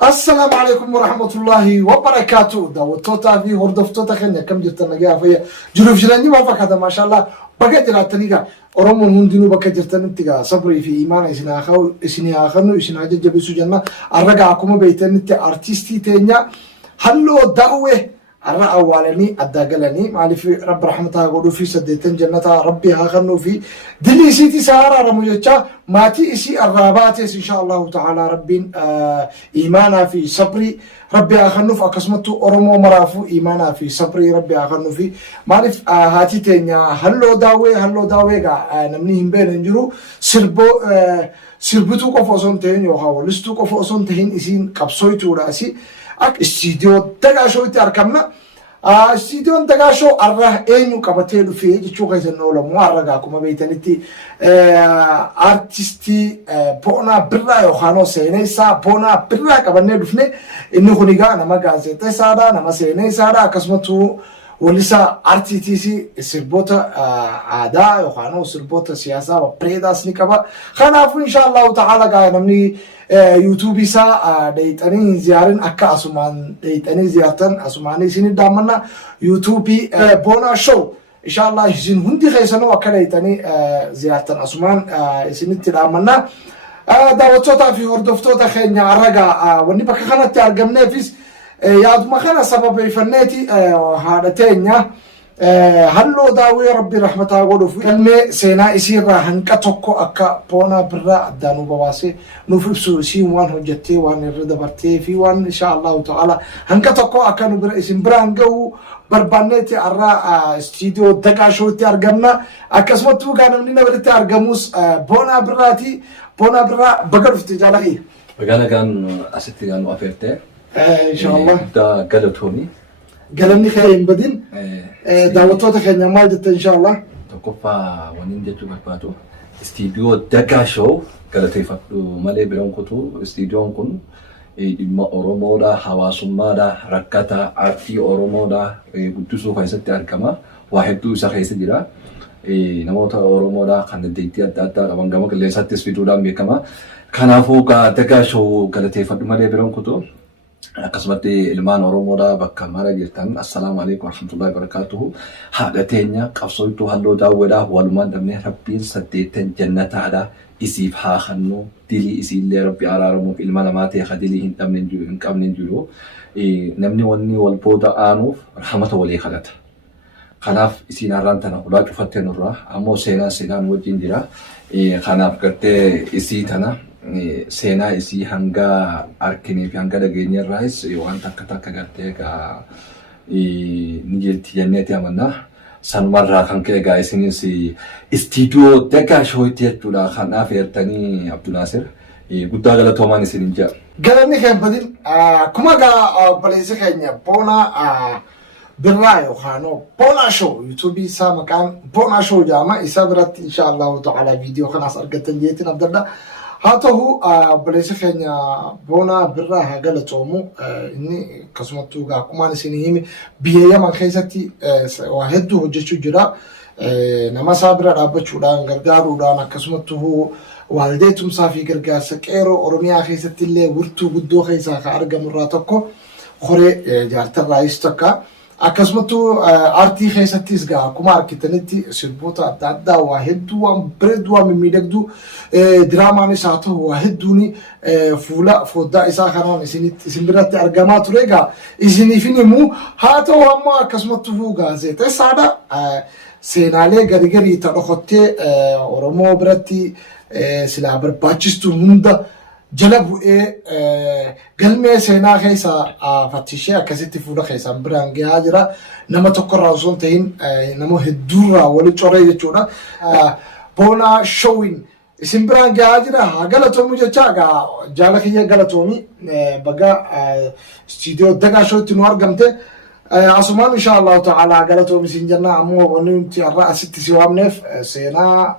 السلام عليكم ورحمة الله وبركاته. دعوتوتا في هردفتوتا خلنا كم جرت نجاة في جروف جلاني ما فكذا ما شاء الله بقى جرات نيجا أرمون هندينو بقى جرت نتيجا صبري في إيمان إسنا خاو إسني آخرنو إسنا جد جبسو جنة الرجع كم بيتن نت أرتيستي تانية هلو دعوة الرأ أولاني الدجلاني معلي في رب رحمتها قولوا في سديتن جنة ربي آخرنو في دلي سيتي سهرة رموجتشا ماتي إسي الرابات إن شاء الله تعالى ربي إيمانا في صبري ربي آخرنو في أقسمتو أرمو مرافو إيمانا في صبري ربي آخرنو في معرف هاتي تانيا هلو داوي نمنيهم بين انجرو سربتو قفوصون تهين يوهاو لستو قفوصون تهين إسين قبصويتو راسي استديو دغاشو تاركمنا استديو دغاشو اره اينو قبتيلو في جچو كايسنو لو مارغا كما بيتنتي ارتستي بونا برا يوخانو سينيسا بونا برا قبنه دفني انو خنيغا نما غازيتا سادا نما سينيسا كسمتو ولسا ارتيتيسي سربوتا عادا يوخانو سربوتا سياسه وبريداس نيكبا خنافو ان شاء الله تعالى قاعد نمني يوتيوب سا ديتاني زيارن أكا أسمان ديتاني زيارتن أسماني سين دامنا يوتيوبي بونا شو إن شاء الله يجين هندي خيسانو أكا ديتاني زيارتن أسمان سين تدامنا دعوتوتا في هردفتوتا خينيا عرقا وني بكا خانا تارقمنا فيس ياد ما خانا سبب يفنيتي هذا تينيا هلو داوي ربي رحمتها قولوا في كلمة سينا يصير هنكا توكو أكا بونا برا دانو بواسي نوفيبسو سي وان هجتي وان الرد برتي في وان إن شاء الله تعالى هنكا توكو أكا نبرا اسم برانقو بربانيتي أرى استيديو دقاشو تيارقمنا أكاسمتو كانوا مننا بريتي أرقموس بونا براتي بونا برا بقر في تجالهي بقانا كان أستي كانوا أفيرتي إن شاء الله دا قلتوني قلمني خير بدين دعوتوتا خير مالدت إن شاء الله تقفى ونين جتو برباتو استديو دقاشو قلتي فقدو مالي برون كتو استديو كن إما أورومو دا حواسوما دا ركاتا عرفي أورومو دا قدسو خيستي أركما واحد دو إسا خيست جرا نموتا أورومو دا خاند ديتي أداتا وانقاما قليسات تسفيدو دا بيكما كانافو دقاشو قلتي فقدو مالي برون كتو قسمتي ilmaan Oromoodha bakka mara jirtan assalamu alaykum warahmatullahi wabarakatuh haadha teenya qabsoytu halloo daawwadha walumaan dhabne rabbiin saddeetan jannataadha isiif haa hannu dilii isiillee rabbi araaramuuf ilma namaa ta'e dilii hin dhabne hin qabne jiru namni wanni wal booda aanuuf rahmata walii kadhata kanaaf isiin har'aan tana ulaa cufattee nurraa ammoo seenaan wajjin jira kanaaf gartee isii tana seenaa isii hanga arkanii fi hanga dhageenya irraas waan takka gartee ni jirti jenneeti amanna sanumarraa kan ka'e gaa isinis istiidiyoo dagaashoo jechuudha kan afeertanii Abdunaasir guddaa galatoomaan isinin jira. Galanni kan badin kuma gaa baleessa keenya boona birraa yookaanoo boona show yuutuubii isaa maqaan boona show jedhama isa biratti insha Allahu ta'ala viidiyoo kanaas argattan jeetiin abdadha. هاتهو بليس خينيا بونا برا هاجلا تومو إني كسمتو جا كمان سنيهم بيهيا من خيزتي واحد هجتشو جرا نما صابرا رابط شودان غرغارو دانا كسمتو والدتهم صافي غرغا سكيرو أورميا خيزتي اللي ورتو بدو خيزا خارج مراتكو خوري جارت الرئيس تكا أكسمتو أرتي خيزتيس جا كمار كتنتي سربوتا دادا واحد دوام برد دوام ميدقدو دراما نساته واحد دوني فولا فودا إسا خنان إسنبرات أرجمات رجع إسني فيني مو هاتو هما أكسمتو فوجا زيت سادا سينالي غريغري تروخته أورمو براتي سلابر باتشستو هندا جلبوا قلمي سينا خيسا فتشيا كسيتي فولا خيسا برانجي هاجرا نما تقرر رسول تين نما هدورا ولي توري جورا بونا شوين اسم برانجي هاجرا غلطومي جاچا جالخيه غلطومي بقى استوديو دغاشو تنوار غمته اسمان ان شاء الله تعالى غلطومي سنجنا امو وننتي الراس تسوامنف سينا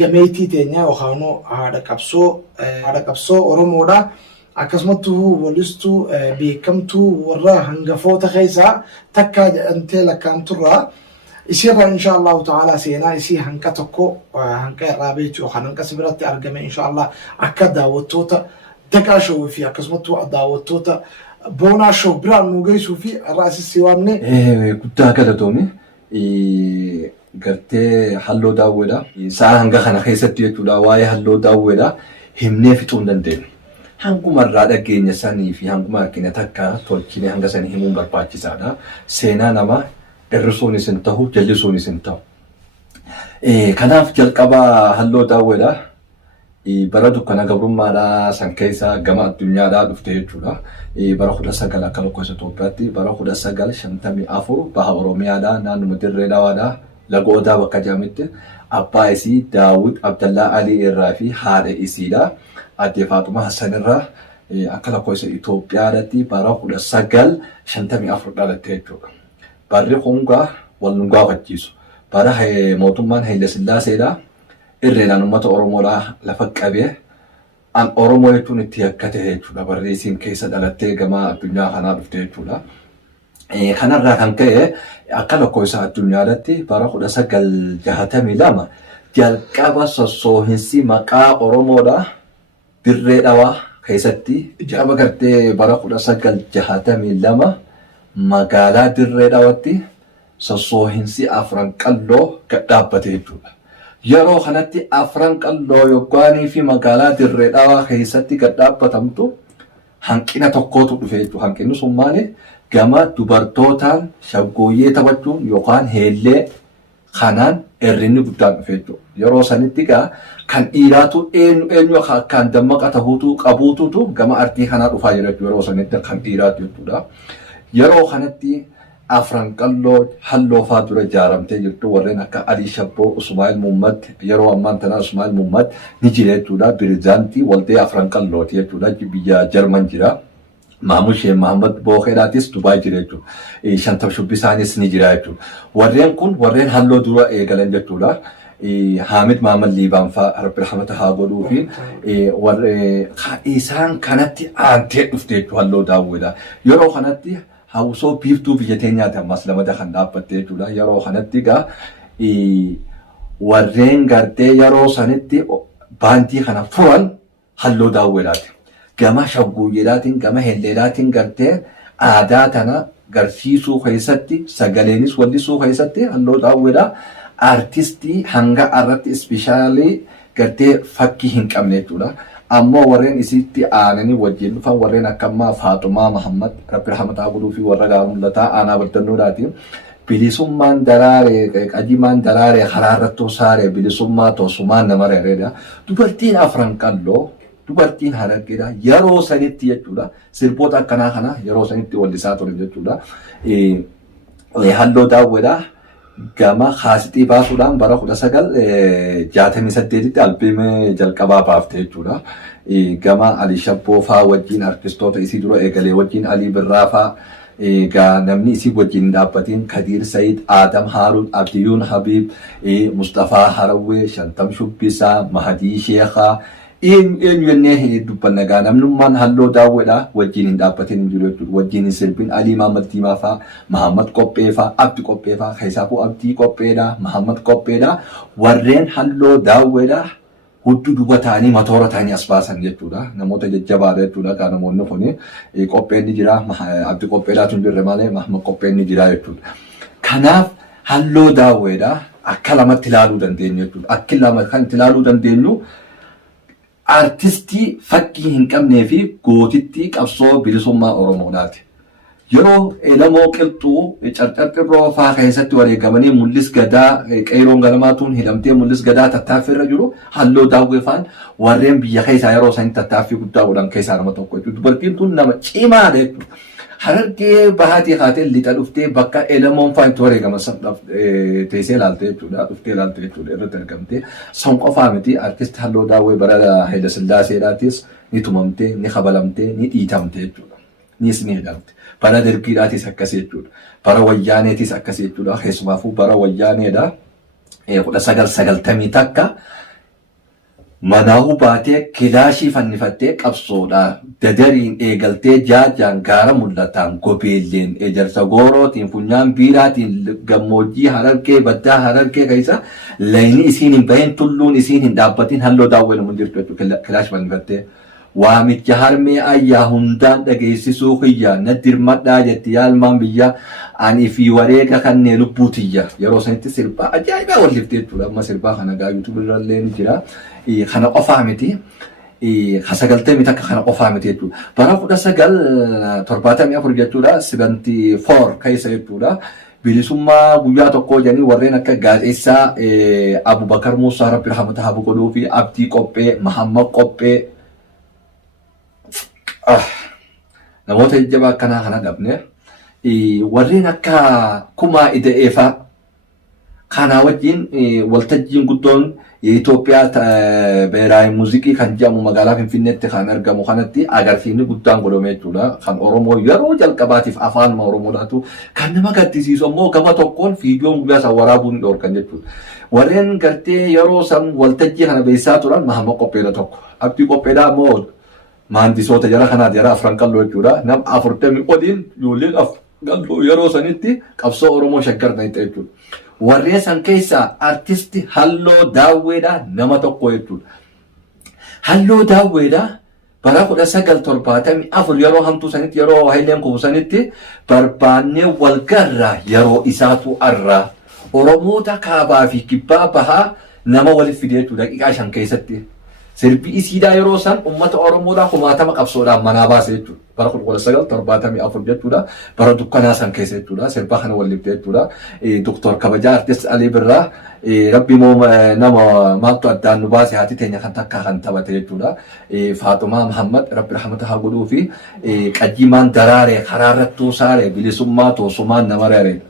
جميتي تانيا وخانو هذا كبسو أورومودا أكسمتو ولستو بكمتو ورا هنجفو تخيسا تكاد أنت لكان ترى يصير إن شاء الله تعالى سينا يصير هنكتكو هنك رابط وخانك سبرت أرجمة إن شاء الله أكدا وتوتا Dagaa Show fi akkasumattuu daawwattoota Boonaa Show biraan nu geessuu fi raasisii waamne. Guddaa galatoomi. Gartee halloo daawweedha. Sa'a hanga kana keessatti jechuudha waa'ee halloo daawweedha himnee fixuu hin dandeenyu. Hanguma irraa dhageenya sanii fi hanguma argine takka tolchine hanga sanii himuun barbaachisaadha. Seenaa nama irrisuunis hin ta'u jallisuunis hin ta'u. Kanaaf jalqaba halloo daawweedha. Bara dukkana gabrummaadhaa san keessa gama addunyaadhaa dhufte jechuudha. Bara 19 akka lakkoofsa Itoophiyaatti bara 1954 baha Oromiyaadhaa naannuma Dirree Dhawaadhaa laga Odaa bakka jedhametti abbaa isii Daawud Abdallaa Alii irraa fi haadha isiidha. Addee Faaxumaa Hassan irraa akka lakkoofsa Itoophiyaadhaatti bara 1954 dhalatte jechuudha. Barri hungaa wal nu gaafachiisu. Bara mootummaan Haile Sillaaseedhaa irreedhaan uummata Oromoodhaa lafa qabee an Oromoo jechuun itti yakkate jechuudha. Barri isiin keessa dhalattee gama addunyaa kanaa dhufte jechuudha. Kanarraa kan ka'e akka lakkoofsa addunyaadhaatti bara 1962 jalqaba sossoohinsi maqaa Oromoodhaa Dirree Dhawaa keessatti jalqaba gartee bara 1962 magaalaa Dirree Dhawaatti sossoohinsi afran qalloo gad dhaabbate jechuudha. Yeroo kanatti afran qalloo yoggaanii fi magaalaa Dirree Dhawaa keessatti gad dhaabbatamtu hanqina tokkootu dhufe jechuudha. Hanqinni sun maali? Gama dubartootaan shaggooyyee taphachuun yookaan heellee kanaan hirrinni guddaan dhufe jechuudha. Yeroo sanitti kan dhiiraatu eenyu akkaan dammaqa ta'uutu qabuutu gama artii kanaa dhufaa jira jechuudha. Yeroo sanitti kan dhiiraatu jechuudha. Yeroo kanatti afran qalloo halloo fa'aa dura ijaaramtee jirtu warreen akka Alii Shabboo, Usmaa'il Muhammad yeroo ammaan tanaa Usmaa'il Muhammad ni jira jechuudha. Birizaantii waltee afran qallooti jechuudha. Biyya Jarman jira. Mahmud Sheikh Muhammad Bookeedhaatis Dubaay jira jechuudha. Shantab Shubbisaanis ni jira jechuudha. Warreen kun warreen halloo dura eegalan jechuudha. Hamid Muhammad Liibaan fa'aa Rabbi rahmata haa godhuu fi isaan kanatti aantee dhufte jechuudha halloo daawweedha. Yeroo kanatti hawwisoo biiftuu biyya teenyaati ammas lamada kan dhaabbatte jechuudha. Yeroo kanatti warreen gartee yeroo sanitti baantii kana furan halloo daawweedhaati. Gama shaggooyyeedhaatiin gama helleedhaatiin gartee aadaa tana garsiisuu keessatti sagaleenis wallisuu keessatti halloo daawweedhaa artistii hanga irratti ispeshaalii gartee fakkii hin qabne jechuudha. Ammoo warreen isitti aananii wajjin dhufan warreen akka ammaa Faaxumaa Muhammad Rabbi rahmataa godhuu fi warra gaafa mul'ataa aanaa baddannoodhaatiin bilisummaan daraaree qajimaan daraaree karaa irratti saaree bilisummaa toosumaan nama reereedha. Dubartiin afran qalloo dubartiin Harargeedha yeroo sanitti jechuudha. Sirboota akkanaa kana yeroo sanitti wallisaa ture jechuudha. Halloo daawweedhaa gama kaasitii baasuudhaan bara 1968tti albeemii jalqabaa baafte jechuudha. Gama Alii Shabboo fa'aa wajjin artistoota isii dura eegalee wajjin Alii Birraa fa'aa namni isii wajjin dhaabbatiin Kadiir Sayid, Adam Haaruun, Abdiyuun Habiib, Mustafaa Harawwee, Shantam Shubbisaa, Mahadii Sheekhaa eenyu jennee dubbanna gaa namnummaan halloo daawweedhaa wajjin hin dhaabbatin hin jiru jechuudha. Wajjin hin sirbin Alii Mahammad Diimaa fa'aa, Mahammad Qophee fa'aa, Abdi Qophee fa'aa, Keessaafuu Abdii Qopheedhaa, Mahammad Qopheedhaa warreen halloo daawweedhaa hudduu duuba ta'anii matoora ta'anii as baasan jechuudha. Namoota jajjabaadha jechuudha. Gaa namoonni kuni Qopheen ni jira, Abdi Qopheedhaatu hin jirre malee Mahammad Qopheen ni jira jechuudha. Kanaaf halloo daawweedhaa akka lamatti ilaaluu dandeenya jechuudha. Akka lama kan itti ilaaluu dandeenyu artistii fakkii hin qabnee fi gootittii qabsoo bilisummaa Oromoodhaati. Yeroo Elamoo Qilxuu Carcarqirroo fa'aa keessatti wareegamanii Mul'is Gadaa qeeroon galamaatuun hidhamtee Mul'is Gadaa tattaaffii irra jiru halloo daawwee fa'aan warreen biyya keessaa yeroo isaanii tattaaffii guddaa godhan keessaa nama tokko jechuudha. Dubartiin tun nama cimaadha jechuudha. Harargee bahaatii haatee lixa dhuftee bakka Elamoon fa'aa itti wareegaman teessee ilaalte jechuudha. Dhuftee ilaalte jechuudha irratti argamtee. San qofaa miti artisti halloo daawwee bara Haile Sillaaseedhaatis ni tumamtee, ni kabalamtee, ni dhiitamte jechuudha. Nis ni hidhamte. Bara Dergiidhaatis akkasii jechuudha. Bara Wayyaaneetis akkasii jechuudha. Keessumaafuu bara Wayyaaneedha 1990 takka manaa'uu baatee kilaashii fannifattee qabsoodha. Dadariin eegaltee jaajaan gaara mul'ataan gobeelleen ejersa goorootiin funyaan biiraatiin gammoojjii Harargee baddaa Harargee keessa layni isiin hin bahin tulluun isiin hin dhaabbatin halloo daawwee namun jirtu jechuudha. Kilaash fannifattee waamicha harmee ayyaa hundaan dhageessisuu kiyya naddirmadhaa jetti yaalmaan biyya ani fi wareega kanneen lubbuutiyya yeroo sanitti sirbaa ajaa'ibaa walliftee jechuudha amma sirbaa kana gaa yuutuub irrallee ni jira kana qofaa miti sagaltamii takka kana qofaa miti jechuudha bara 1974 jechuudha 74 keessa jechuudha bilisummaa guyyaa tokko jedhanii warreen akka gaazexeessaa Abubakar Muusaa Rabbi rahmata haa godhuu fi Abdii Qophee Mahammad Qophee namoota jajjabaa akkanaa kana dhabne warreen akka Kumaa Ida'eefaa kana wajjin waltajjiin guddoon Itoophiyaa beeraayi muuziqii kan jedhamu magaalaa Finfinneetti kan argamu kanatti agarsiisni guddaan godhame jechuudha kan Oromoo yeroo jalqabaatiif afaan Oromoodhaatu kan nama gaddisiisu ammoo gama tokkoon fiidiyoon guyyaa san waraabuun dhorkan jechuudha warreen gartee yeroo san waltajjii kana beeksisaa turan Mahammad Qopheedha tokko Abdii Qopheedha ammoo maandisoota jara kanaa jara afran qalloo jechuudha nam 40 oliin ijoolleen qalloo yeroo sanitti qabsoo Oromoo shaggarna jechuudha warreen san keessa artisti Halloo Daawweedha nama tokko jechuudha Halloo Daawweedha bara 1974 yeroo hamtuu sanitti yeroo Hayileen Kubu sanitti barbaannee walgarraa yeroo isaatu arraa Oromoota kaabaa fi kibbaa bahaa nama walitti fidee jechuudha daqiiqaa 5 keessatti sirbi isiidhaa yeroo san ummata Oromoodhaa kumaatama qabsoodhaan manaa baase jechuudha bara 1974 jechuudha bara dukkanaa san keessa jechuudha sirba kana walitti jechuudha Dr. Kabajaa Artist Alii Birraa Rabbi nama maaltu addaan nu baase haati teenya kan takkaa kan taphate jechuudha Faatumaa Muhammad Rabbi rahmata haa godhuu fi Qajimaan Daraaree karaarrattuu saaree bilisummaa toosumaan nama reere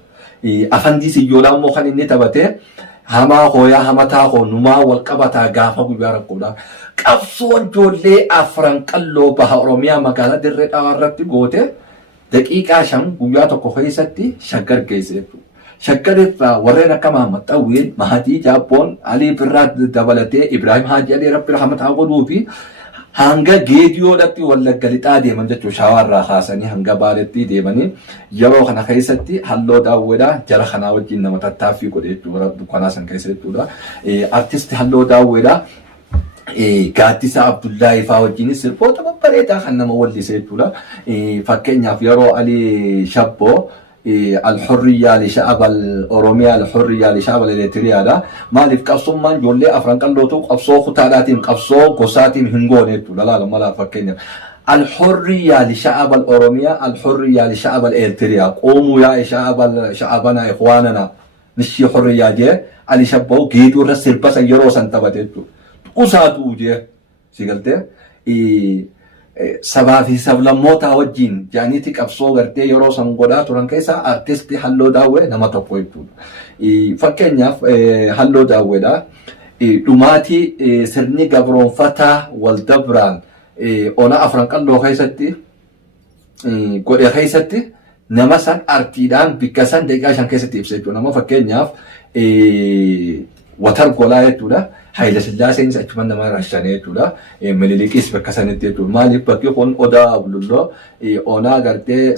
Afandii Siyyoolaa immoo kan inni taphate hamaa hooyaa hamataa numaa wal qabataa gaafa guyyaa rakkoodha qabsoon ijoollee afran qalloo baha Oromiyaa magaalaa Dirree Dhawaa irratti goote daqiiqaa 5 guyyaa tokko keessatti shaggar geesse jechuudha shaggar irraa warreen akka Mahammad Xawweel Mahadii Jaabboon Alii Birraa dabalatee Ibrahim Haajii Alii Rabbi rahmata haa godhuu fi hanga Geediyoodhatti Wallagga lixaa deeman jechuudha shaawarraa kaasanii hanga Baaleetti deemanii yeroo kana keessatti Halloo Daawweedha jara kanaa wajjin nama tattaaffii godhe jechuudha dukkanaa san keessa jechuudha artisti Halloo Daawweedha Gaaddisa Abdullaahi faa wajjin sirboota babbareedaa kan nama wallise jechuudha fakkeenyaaf yeroo Alii Shabboo الحرية لشعب الأوروميا الحرية لشعب الإريتريا ده مالف قصو من جولي أفران قلوتو قصو خطالاتهم قصو قصاتهم هنغونيتو لا ما لا فكينا الحرية لشعب الأوروميا الحرية لشعب الإريتريا قوموا يا شعبنا إخواننا نشي حرية جي علي شبو جيدو رسل بس يرو سنتبتتو قصاتو جي سيقلتي sabaa fi sablammoota wajjin jaaniiti qabsoo gartee yeroo san godhaa turan keessaa artisti Halloo Daawwee nama tokko jechuudha. Fakkeenyaaf Halloo Daawweedha. Dhumaatii sirni gabroonfataa Waldabiraan ona afran qalloo keessatti godhe keessatti nama san artiidhaan bikka san daqiiqaa 5 keessatti ibsa jechuudha. Nama fakkeenyaaf Watar Golaa jechuudha. Haile Sillaaseen achuma nama rashanee jechuudha. Mililikis bakka sanitti jechuudha. Maaliif bakki kun Odaa Bululloo onaa gartee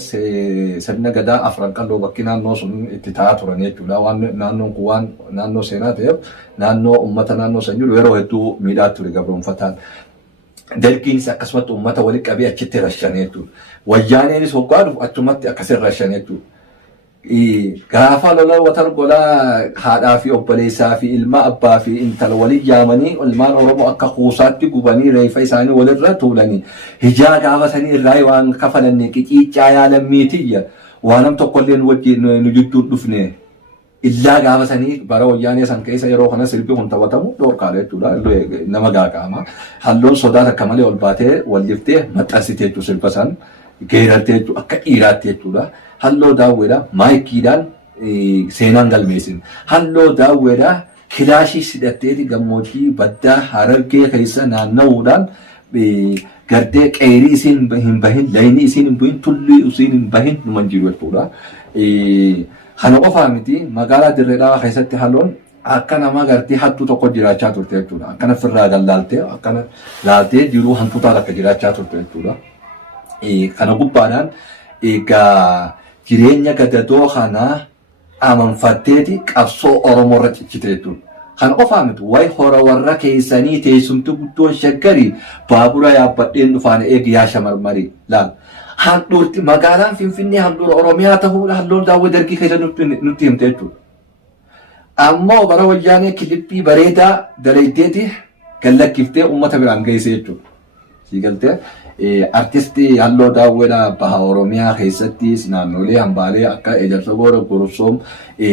sirna gadaa afran qalloo bakki naannoo sun itti ta'aa turan jechuudha. Waan naannoon kun waan naannoo seenaa ta'eef naannoo uummata naannoo san jiru yeroo hedduu miidhaa ture gabroonfataan. Dalgiinis akkasumatti uummata walitti qabee achitti rashanee jechuudha. Wayyaaneenis hoggaa dhufu achumatti akkasitti rashanee jechuudha. Gaafa lola Watar Golaa haadhaa fi obboleessaa fi ilma abbaa fi intala waliin yaamanii ilmaan Oromoo akka kuusaatti gubanii reeffa isaanii walirra tuulanii hijaa gaafatanii irraa waan kafalanne qiciicaa yaalammiitiyya waan nam tokkollee wajjin nu jidduun dhufne illaa gaafatanii bara wayyaanee san keessa yeroo kana sirbi kun taphatamu dhorkaadha jechuudha nama gaaqaama halloon sodaat akka malee ol baatee walliftee maxxansitee jechuudha sirba san geerartee jechuudha akka dhiiraatti jechuudha. Halloo Daawweedha maayikiidhaan seenaan galmeessin. Halloo Daawweedha kilaashii hidhatteeti gammoojjii baddaa Harargee keessa naanna'uudhaan gartee qeerii isiin hin bahin, layinii isiin hin bahin, tullii isiin hin bahin numan jiru jechuudha. Kana qofaa miti magaalaa Dirree Dhawaa keessatti halloon akka nama gartee hattuu tokko jiraachaa turte jechuudha. Akkana firraa gallaaltee akkana laaltee jiruu hantuutaan akka jiraachaa turte jechuudha. Kana gubbaadhaan egaa jireenya gadadoo kana amanfatteeti qabsoo Oromoo irra cichite jechuudha. kan qofaa miti way hora warra keessanii teessumtu guddoon shaggari baabura yaabbadheen dhufaan eegi yaa shamarmarii laal handhuurti magaalaan Finfinnee handhuura Oromiyaa ta'uudha halluun daawwee dargii keessa nutti himte jechuudha. Ammoo bara wayyaanee kilippii bareedaa daleetteeti gallakkiftee uummata biraan geesse jechuudha. Siigaltee artistii halluu daawwedha baha Oromiyaa keessatti naannolee hambaalee akka ejersa goora gorsoom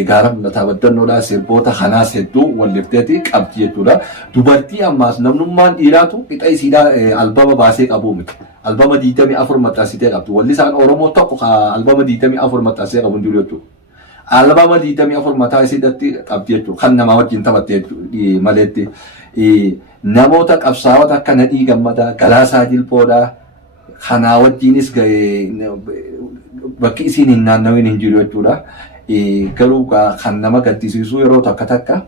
gaara mul'ataa baddannoodhaa sirboota kanaas hedduu wallifteeti qabdi jechuudha. Dubartii ammaas namnummaan dhiiraatu qixa isiidhaa albama baasee qabuu miti. Albama 24 maxxansitee qabdu. Wallisaan Oromoo tokko albama 24 maxxansee qabu hin jiru jechuudha. Albama 24 mataa isiidhaatti qabdi jechuudha. Kan namaa wajjin taphatte maleetti. Namoota qabsaa'ota akka Nadhii Gammadaa, Galaasaa Jilboodhaa kanaa wajjinis bakki isiin hin naannawin hin jiru jechuudha. Garuu kan nama gaddisiisu yeroo takka takka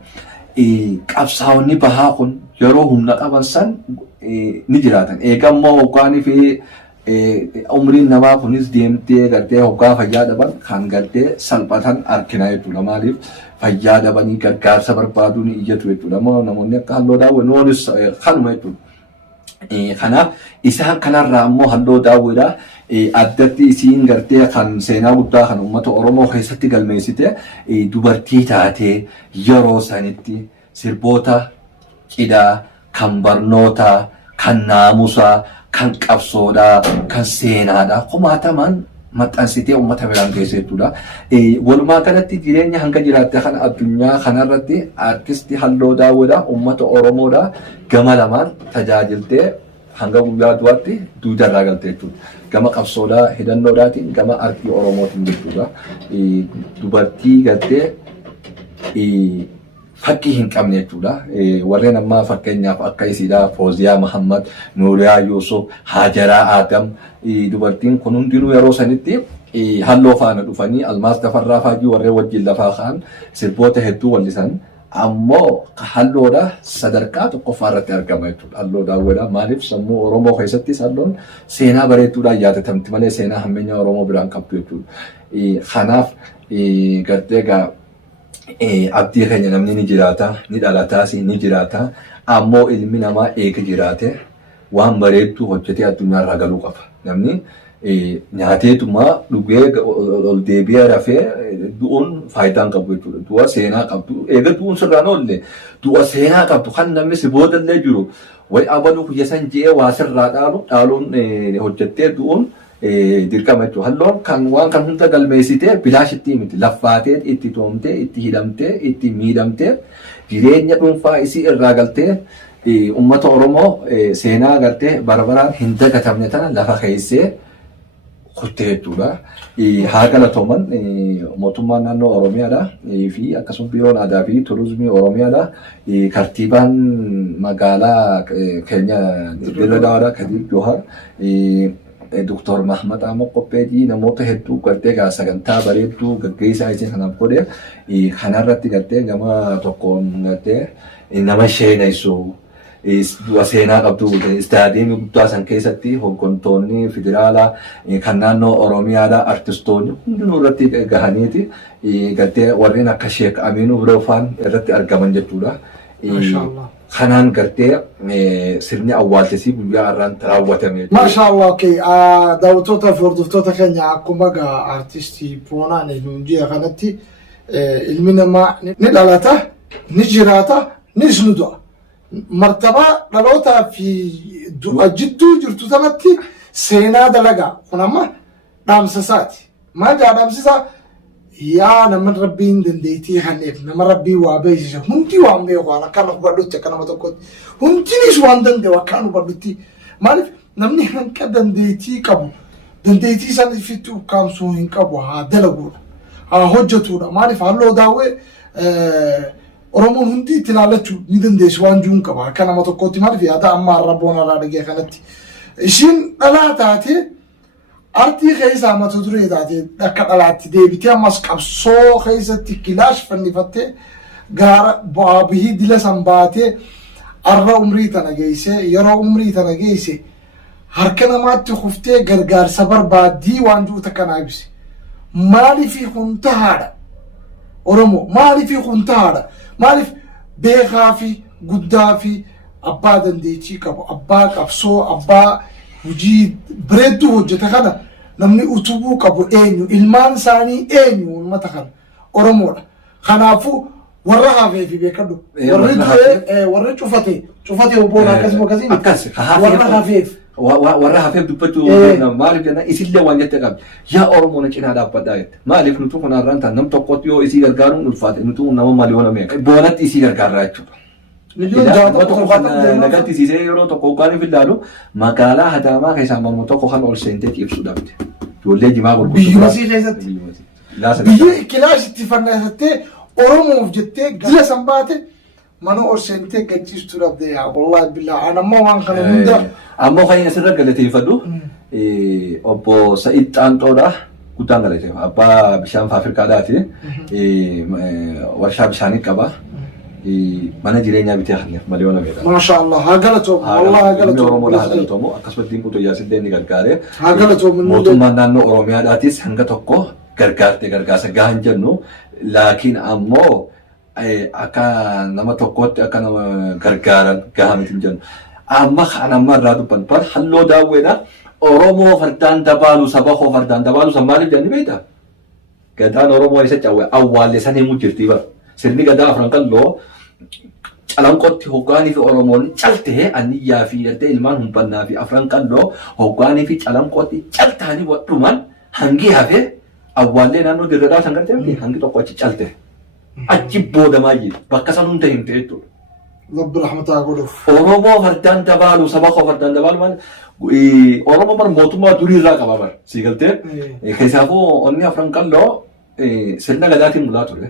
qabsaa'onni bahaa kun yeroo humna qaban san ni jiraatan. Eegammoo hoggaanii fi umriin namaa kunis deemtee gartee hoggaa fayyaa dhaban kan gartee salphatan argina jechuudha. Maaliif fayyaa dhabanii gargaarsa barbaaduu ni iyyatu jechuudha. Namoonni akka halluu daawwannoonis kanuma jechuudha. Kanaaf isaan kanarraa ammoo halluu daawwidha. Addatti isiin gartee kan seenaa guddaa kan uummata Oromoo keessatti galmeessite dubartii taatee yeroo sanitti sirboota cidhaa kan barnootaa kan naamusaa kan qabsoodhaa kan seenaadhaa kumaataman maxxansitee uummata biraan geesse jechuudha. Walumaa galatti jireenya hanga jiraatte kana addunyaa kanarratti artistii halluu daawwidha uummata Oromoodhaa gama lamaan tajaajiltee hanga guyyaa du'aatti duudarraa galte jechuudha. Gama qabsoodhaa hidhannoodhaatiin gama artii Oromootiin jechuudha. Dubartii galtee fakkii hin qabne jechuudha. Warreen ammaa fakkeenyaaf akka isiidhaa Fooziyaa Mahammad, Nuuriyaa Yuusuf, Haajaraa Aadam dubartiin kun hundinuu yeroo sanitti halluu faana dhufanii Almaas Tafarraa Faajii warreen wajjin lafaa ka'an sirboota hedduu wallisan. Ammoo halluudha sadarkaa tokkoffaa irratti argama jechuudha. Halluu daawwedha. Maaliif sammuu Oromoo keessattis halluun seenaa bareedduudhaan yaadatamti malee seenaa hammeenya Oromoo biraan qabdu jechuudha. Kanaaf gartee abdii keenya namni ni jiraata, ni dhalataas ni jiraata. Ammoo ilmi namaa eega jiraate waan bareedduu hojjetee addunyaarraa galuu qaba. Namni nyaateetuma dhugee ol deebi'ee rafee du'uun faayidaa hin qabu jechuudha. Du'a seenaa qabdu. Eega du'uun sirraan oolle du'a seenaa qabdu kan namni si boodallee jiru. Wayi abaluu guyya san ji'ee waa sirraa dhaaluun hojjettee du'uun dirqama jechuudha. Halluun kan waan kan hunda galmeessitee bilaashitti miti. Laffaatee itti toomtee, itti hidhamtee, itti miidhamtee jireenya dhuunfaa isii irraa galtee uummata Oromoo seenaa gartee barbaraan hin dagatamne tana lafa keessee kutte jechuudha. Haa galatooman mootummaan naannoo Oromiyaadha fi akkasumas biiroon aadaa fi turizimii Oromiyaadha. Kantiibaan magaalaa keenya Dirree Dawaadha Kadiir Johar. Dr. Mahmad Ahmad Qopheetii namoota hedduu gartee sagantaa bareedduu gaggeessaa isin kanaaf godhe kanarratti gartee gama tokkoon gartee nama sheenessu du'a seenaa qabdu istaadiyeemii guddaa san keessatti hooggantoonni federaalaa kan naannoo Oromiyaadhaa artistoonni hundinuu irratti gahaniiti gartee warreen akka Sheek Aminuu Biroofaan irratti argaman jechuudha. Kanaan gartee sirni awwaalchisii guyyaa irraan raawwatame. Maashaallah daawwattoota fi hordoftoota keenya akkuma artistii Boonaan Nuunji'a kanatti ilmi namaa ni dhalata, ni jiraata, ni du'a. Martabaa dhalootaa fi du'a jidduu jirtu sanatti seenaa dalagaa kun amma dhaamsa isaati. Maal dhaamsisaa? Yaa nama rabbiin dandeettii kanneef nama rabbii waa beeksisa hundi waan beeku waan akka hubadhutti akka nama tokkotti hundinis waan danda'u akka hubadhutti maaliif namni hanqa dandeettii qabu dandeettii san ifitti ukkaamsuu hin qabu haa dalaguudha haa hojjetuudha maaliif halluu daawwee Oromoon hundi itti ilaallachuu ni dandeessu waan juun qaba akka nama tokkotti maaliif yaada amma har'a boonarraa dhagee kanatti ishiin dhalaa taatee artii keessa mata duree taatee akka dhalaatti deebitee ammas qabsoo keessatti kilaash fannifattee gaara bu'aa bihii dila san baatee arra umrii tana geesse yeroo umrii tana geesse harka namaatti kuftee gargaarsa barbaaddii waan jiru takkanaa ibse maaliif hunta haadha Oromoo maaliif hunta haadha maaliif beekaa fi guddaa fi abbaa dandeettii qabu, abbaa qabsoo, abbaa hojii bareedduu hojjete kana namni utubuu qabu eenyu? Ilmaan isaanii eenyu? Uummata kana Oromoodha. Kanaafuu warra hafeefi beekadhu. Warri du'ee warri cufatee obboon akkasuma akkasiin warra hafeef. Warra hafeef dubbachuu maaliif jenna isillee waan jette qabdi. Yaa Oromoo na cinaa dhaabbadhaa jette. Maaliif nutu kanarraan ta'an nam tokkotti yoo isii gargaaruun ulfaate nutu nama maliyoona meeqa. Boonatti isii gargaarraa jechuudha. Nagatti siisee yeroo tokko hoggaaniif ilaalu magaalaa Adaamaa keessaa morma tokko kan ol seentee ibsuu dhabde. Ijoollee jimaa gurgurtuu. Biyyumasii keessatti. Biyyi kilaasitti fannifattee Oromoof jettee gila san baate mana ol seentee gachiistuu dhabde yaa wallaahi billaa anammoo waan kana hunda. Ammoo kan asirra galateeffadhu obbo Sa'id Xaanxoodha. Guddaan galateeffa. Abbaa bishaan Faafirikaadhaati. Warshaa bishaanii qaba. Mana jireenyaa bitee hanneef maliyoona meeqa. Maashaallah haa galatoomu. Wallah haa galatoomu. Haa galatoomu. Akkasumas diimtuu Toyyaasillee ni gargaare. Haa galatoomu. Mootummaan naannoo Oromiyaadhaatis hanga tokko gargaarte gargaarsa gahan jennu. Laakiin ammoo akka nama tokkootti akka nama gargaaran gahaa miti hin jennu. Amma kan amma irraa dubban bar halloo daawweedha. Oromoo fardaan dabaalu saba koo fardaan dabaalu san maaliif jenni beektaa? Gadaan Oromoo isa cawwe awwaallee san himuu jirti bara. Sirni gadaa afran kalloo calanqootti hoggaanii fi Oromoon caltee aniyyaa fi iltee ilmaan humbannaa fi afran kalloo hoggaanii fi calanqootti caltaanii wadhuman hangi hafee awwaallee naannoo dirreedhaa san gartee hangi tokko achi calte. Achi booda maayyi bakka san hunda himte jechuudha. Rabbi rahmataa godhuuf. Oromoo fardaan dabaalu saba koo fardaan dabaalu maal Oromoo bar mootummaa durii irraa qaba bar sii galtee keessaafuu onni afran kalloo sirna gadaatiin mul'aa ture.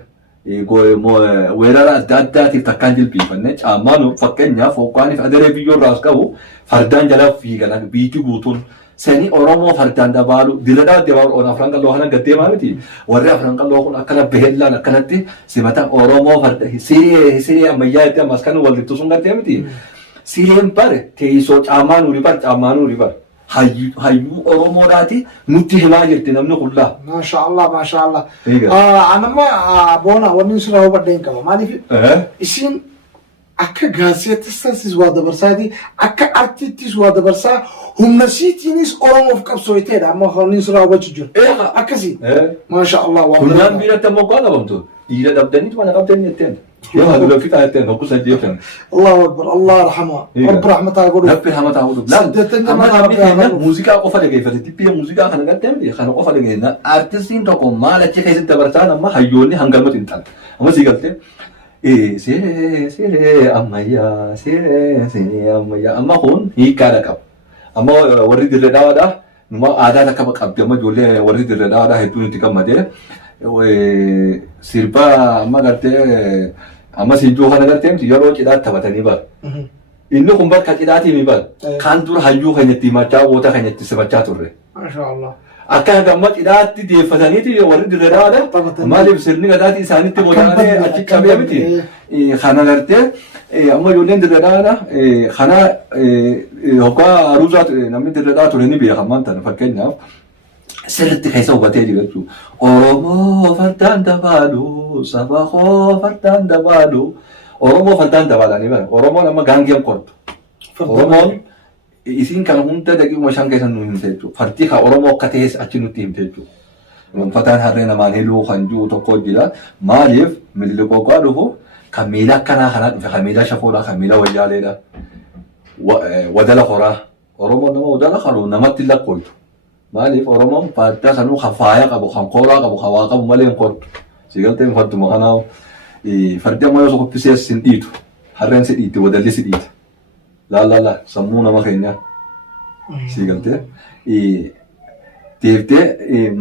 Weerara adda addaatiif takkaan jilbiifannee caammaan fakkeenyaaf hoggaaniif adaree biyyoo irraas qabu fardaan jala fiigan biyyi guutuun sanii Oromoo fardaan dabaalu dirreedhaa dabaalu on afran kalloo kana gaddeemaa miti warri afran kalloo kun akkana beellaan akkanatti simata Oromoo farda siree ammayyaa itti ammas kan walitti sun gaddee miti sireen bare teessoo caammaa nuuri bar hayyuu Oromoodhaati nutti himaa jirti namni kullaa. Maashaallah. Anamma boona wanni sirraa hubadheen qaba. Maaliif isin akka gaazexeessaanis waa dabarsaati akka artiittis waa dabarsaa humna siitiinis Oromoof qabsooyteedha amma wanni sirraa hubachuu jiru. Akkasii. Maashaallah. Kunnaan biiratti ammoo gaa qabamtu. Dhiira dhabdaniitu mana qabdanii jetteen. Yoo haadula fixaa jetteen hokkusa jeetan. Allahu akbar. Allah rahmaa. Rabbi rahmataa godhu. Rabbi rahmataa godhu. Amma namni keenya muuziqaa qofa dhageeffate tippii muuziqaa kana gaddeemti kana qofa dhageeffate artistiin tokko maal achi keessatti dabarsaa amma hayyoonni hangalma xinxal. Amma sii galtee siree ammayyaa amma kun hiikkaadha qaba. Amma warri dirree dhaawaadhaa numa aadaa takka qabdi amma ijoollee warri dirree dhaawaadhaa hedduun itti gammadee sirba amma gartee amma siinjoo kana gartee yeroo cidhaatti taphatanii bara. Inni kun bakka cidhaatii mi bara. Kan dura hayyuu keenyatti himachaa goota keenyatti simachaa turre. Maashaallah. Akka gamma cidhaatti deeffataniiti warri dirree dhaawaadhaa maaliif sirni gadaatii isaanitti bodaanee achi qabee miti. Kana gartee amma ijoolleen dirree dhaawaadhaa kana hoggaa aruusaa namni dirree dhaawaa ture ni beekaman tan fakkeenyaaf. Sirriitti keessa hubatee jira jechuudha. Oromoo fardaan dabaalu saba koo fardaan dabaalu Oromoo fardaan dabaalanii bara Oromoon amma gaangeen qortu. Oromoon isiin kana hunda daqiiquma shan keessa nu himte jechuudha. Fardii kan Oromoo akka ta'es achi nutti himte jechuudha. Fataan harree namaan hiluu kan jiru tokko jira. Maaliif miliqooqaa dhufu kan miila akkanaa kanaa dhufe kan miila shafoodhaa kan miila wayyaaleedha. Wadala horaa Oromoon nama wadala haruu namatti lakkooytu. Maaliif Oromoon farda sanuu kan faaya qabu, kan kooraa qabu, kan waa qabu malee hin kortu. Si galtee farduma kanaaf fardi amma yoo soqoppisee sin dhiitu. Harreen si dhiitti, wadalli si dhiita. Laala sammuu nama keenyaa. Si galtee deemtee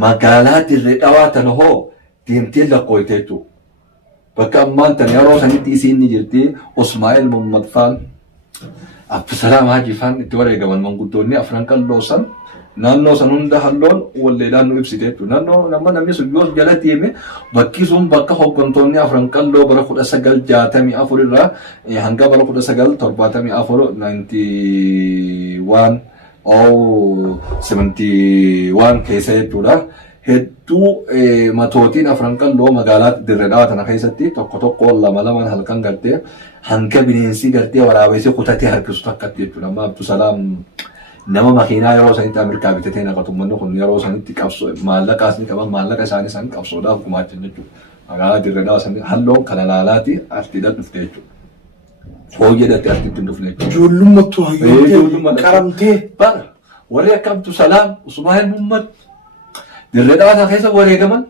magaalaa dirree dhawaa tana hoo deemtee lakkooyte jechuudha. Bakka ammaan tan yeroo sanitti isiin ni jirti Usmaa'eel Muhammad faan Abdusalaam Haji faan itti wareegaman manguddoonni afran kalloo san naannoo san hunda halloon walleedhaan nu ibsite jechuudha. Naannoo namni sun yoo jala deeme bakki sun bakka hooggantoonni afran kalloo bara 1964 irraa hanga bara 1974 91 71 keessa jechuudha. hedduu matootiin afran qalloo magaalaa dirree dhawaa tana keessatti tokko lama lamaan halkan gartee hanga bineensi gartee waraabessi kutatee harkisu takkatti jechuudha. Amma Abdusalaam nama makiinaa yeroo sanitti Ameerikaa bitatee naqatummanni kun yeroo sanitti qabsoo maallaqaas ni qaban maallaqa isaanii san qabsoodhaaf gumaachan jechuudha. Magaalaa dirree dhawaa sanii halloon kana laalaati artiidhaan dhufte jechuudha. Fooyyadatti artiitti hin dhufne jechuudha. Ijoollummattuu hayyoottee qaramtee. Bara warri akka Abdusalaam Usmaan Muhammad dirree dhawaa keessa wareegaman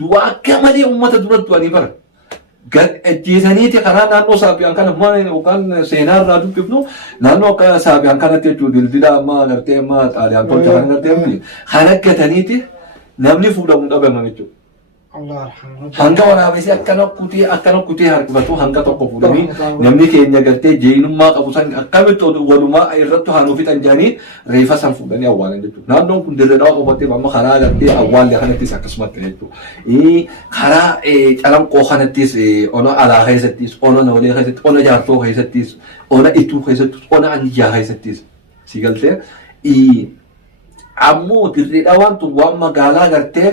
du'a akka malee uummata duratti du'anii bara. Ajjeesaniiti karaa naannoo Saabiyaan kana yookaan seenaa irraa dubbifnu naannoo akka Saabiyaan kanatti jechuudha dildila amma agartee amma xaaliyaan tolcha kan agartee kan argataniiti namni fuudhamu dhabaman jechuudha. Hanga waraabessi akkana kutee harkifatu hanga tokko fuudhanii namni keenya gartee jeenummaa qabu san akkamitti walumaa irratti haanuu fixan jedhanii reefa san fuudhanii awwaalan jechuudha. Naannoon kun dirree dhawaa qabatee amma karaa gartee awwaallee kanattis akkasumatti jechuudha. Karaa calanqoo kanattis ona alaa keessattis ona noolee keessattis ona jaartoo keessattis ona ituu keessattis ona anjaa keessattis si galtee ammoo dirree dhawaan tun waan magaalaa gartee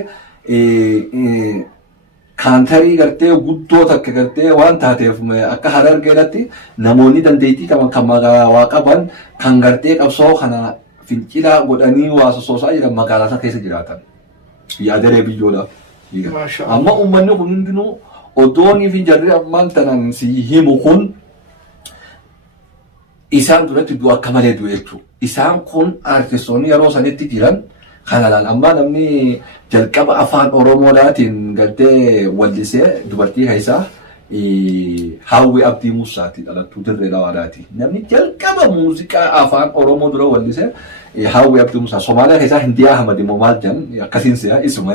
kaantarii gartee guddoo takka gartee waan taateef akka Harargeedatti namoonni dandeettii qaban kan magaalaa qaban kan gartee qabsoo kana fincilaa godhanii waa sosoosaa jiran magaalaa sana keessa jiraatan. Yaadaree biyyoodhaaf. Amma uummanni kun hundinuu odoonii fi jarri ammaan tanan si himu kun isaan duratti du'a akka malee du'e jechuudha. Isaan kun artistoonni yeroo sanitti jiran kanaan amma namni jalqaba afaan Oromoodhaatiin gartee wallisee dubartii keessaa Hawwii Abdii Musaati dhalattuu dirree dhawaadhaati. Namni jalqaba muuziqaa afaan Oromoo dura wallisee Hawwii Abdii Musaa Somaaliyaa keessaa Hindiyaa Ahmad immoo maal jedhan akkasiin si'a isuma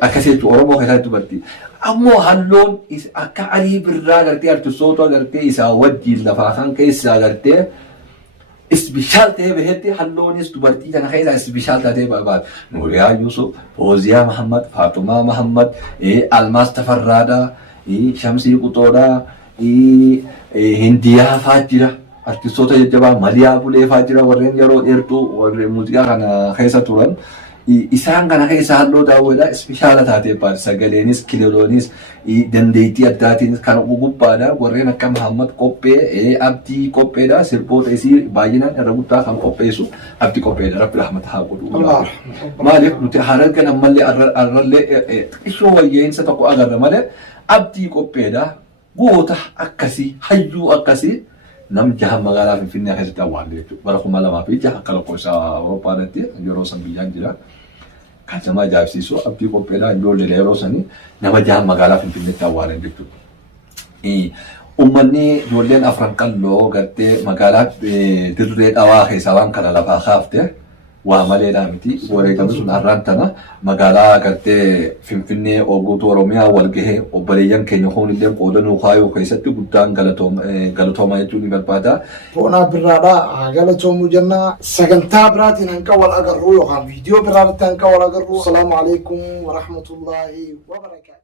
akkasii jechuudha Oromoo keessaa dubartii. Ammoo halloon akka Alii Birraa gartee artistoota gartee isaa wajjiin lafaa kan keessaa gartee isbishaal ta'ee bahetti halloonis dubartii kana keessaa isbishaal taatee barbaada. Nuuriyaa Yusuf, Fooziyaa Mahammad, Faatumaa Mahammad, Almaas Tafarraadhaa, Shamsii Quxoodhaa, Hindiyaa fa'aa jira. Artistoota jajjabaa Maliyaa Bulee fa'aa jira warreen yeroo dheertuu warreen muuziqaa kana keessa turan. Isaan kana keessa halluu daawwadhaa isbishaala taatee baate sagaleenis kiloloonis dandeettii addaatiinis kan gugubbaadha warreen akka Mahammad Qophee Abdii Qopheedha sirboota isii baay'inaan irra guddaa kan qopheessu Abdii Qopheedha rabbi rahmata haa godhu. Maaliif nuti Harargeen ammallee arrallee xiqqoo wayyeessa tokko agarra malee Abdii Qopheedha goota akkasii hayyuu akkasii nam jahan magaalaa Finfinnee keessatti awwaalle jechuudha. Bara 2006 akka lakkoofsa Awurooppaadhaatti yeroo san biyyaan jira. Kan nama ajaa'ibsiisu Abdii Qopheedhaa ijoollee yeroo sanii nama jahan magaalaa Finfinneetti awwaalan jechuudha. Uummanni ijoolleen afran qalloo gartee magaalaa dirree dhawaa keessaa waan kana lafaa kaafte waa maleedhaa miti. Wareegamni sun har'aan tana magaalaa gartee Finfinnee guutuu Oromiyaa wal gahee obboleeyyan keenya kunillee qoodanuu kaayuu keessatti guddaan galatoomaa jechuun ni barbaada. Boonaa Birraadhaa galatoomuu jennaa sagantaa biraatiin hanqa wal agarru yookaan viidiyoo biraatti hanqa wal agarru. Asalaamu alaikum wa rahmatullahi wa barakaatuh.